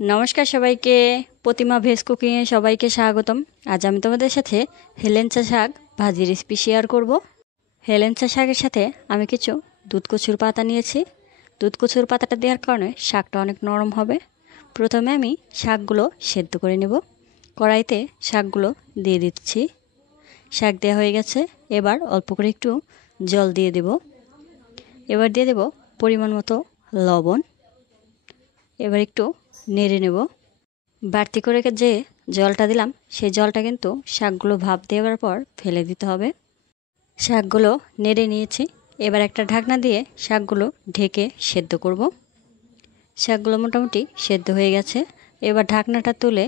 নমস্কার সবাইকে, প্রতিমা ভেজ কুকিংয়ে সবাইকে স্বাগতম। আজ আমি তোমাদের সাথে হেলেঞ্চা শাক ভাজি রেসিপি শেয়ার করব। হেলেঞ্চা শাকের সাথে আমি কিছু দুধ কচুর পাতা নিয়েছি। দুধ কচুর পাতাটা দেওয়ার কারণে শাকটা অনেক নরম হবে। প্রথমে আমি শাকগুলো সেদ্ধ করে নেব। কড়াইতে শাকগুলো দিয়ে দিচ্ছি। শাক দেওয়া হয়ে গেছে, এবার অল্প করে একটু জল দিয়ে দেব। এবার দিয়ে দেব পরিমাণ মতো লবণ। এবার একটু নেড়ে নেব। বাড়তি করে যে জলটা দিলাম সেই জলটা কিন্তু শাকগুলো ভাপ দেওয়ার পর ফেলে দিতে হবে। শাকগুলো নেড়ে নিয়েছি, এবার একটা ঢাকনা দিয়ে শাকগুলো ঢেকে সেদ্ধ করব। শাকগুলো মোটামুটি সেদ্ধ হয়ে গেছে। এবার ঢাকনাটা তুলে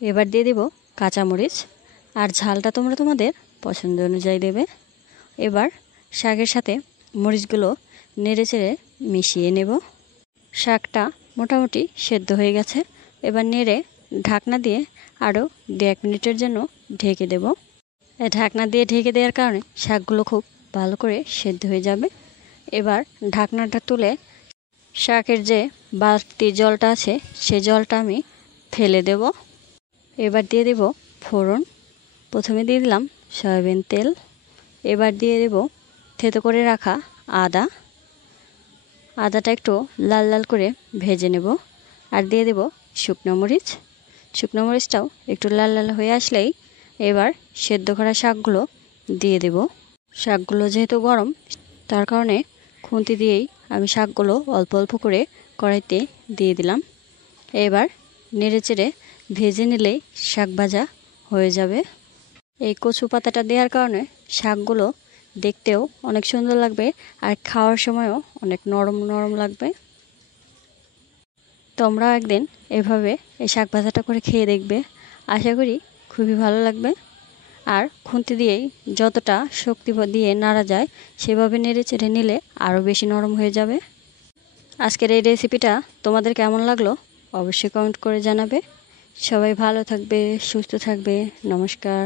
এবার দিয়ে দেব কাঁচামরিচ, আর ঝালটা তোমরা তোমাদের পছন্দ অনুযায়ী দেবে। এবার শাকের সাথে মরিচগুলো নেড়ে চেড়ে মিশিয়ে নেব। শাকটা মোটামুটি সেদ্ধ হয়ে গেছে, এবার নেড়ে ঢাকনা দিয়ে আরও 1 মিনিটের জন্য ঢেকে দেব। ঢাকনা দিয়ে ঢেকে দেওয়ার কারণে শাকগুলো খুব ভালো করে সেদ্ধ হয়ে যাবে। এবার ঢাকনাটা তুলে শাকের যে বাড়তি জলটা আছে সেই জলটা আমি ফেলে দেব। এবার দিয়ে দেব ফোড়ন। প্রথমে দিয়ে দিলাম সয়াবিন তেল। এবার দিয়ে দেব থেতো করে রাখা আদাটা একটু লাল লাল করে ভেজে নেব। আর দিয়ে দেব শুকনো মরিচ। শুকনো মরিচটাও একটু লাল লাল হয়ে আসলেই এবার সেদ্ধ করা শাকগুলো দিয়ে দেব। শাকগুলো যেহেতু গরম, তার কারণে খুন্তি দিয়েই আমি শাকগুলো অল্প অল্প করে কড়াইতে দিয়ে দিলাম। এবার নেড়ে চেড়ে ভেজে নিলেই শাক ভাজা হয়ে যাবে। এই কচু পাতাটা দেওয়ার কারণে শাকগুলো দেখতেও অনেক সুন্দর লাগবে, আর খাওয়ার সময়ও অনেক নরম নরম লাগবে। তোমরাও একদিন এভাবে এই শাক ভাজাটা করে খেয়ে দেখবে, আশা করি খুবই ভালো লাগবে। আর খুন্তি দিয়েই যতটা শক্তি দিয়ে নাড়া যায় সেভাবে নেড়ে চেড়ে নিলে আরও বেশি নরম হয়ে যাবে। আজকের এই রেসিপিটা তোমাদের কেমন লাগলো অবশ্যই কমেন্ট করে জানাবে। সবাই ভালো থাকবে, সুস্থ থাকবে। নমস্কার।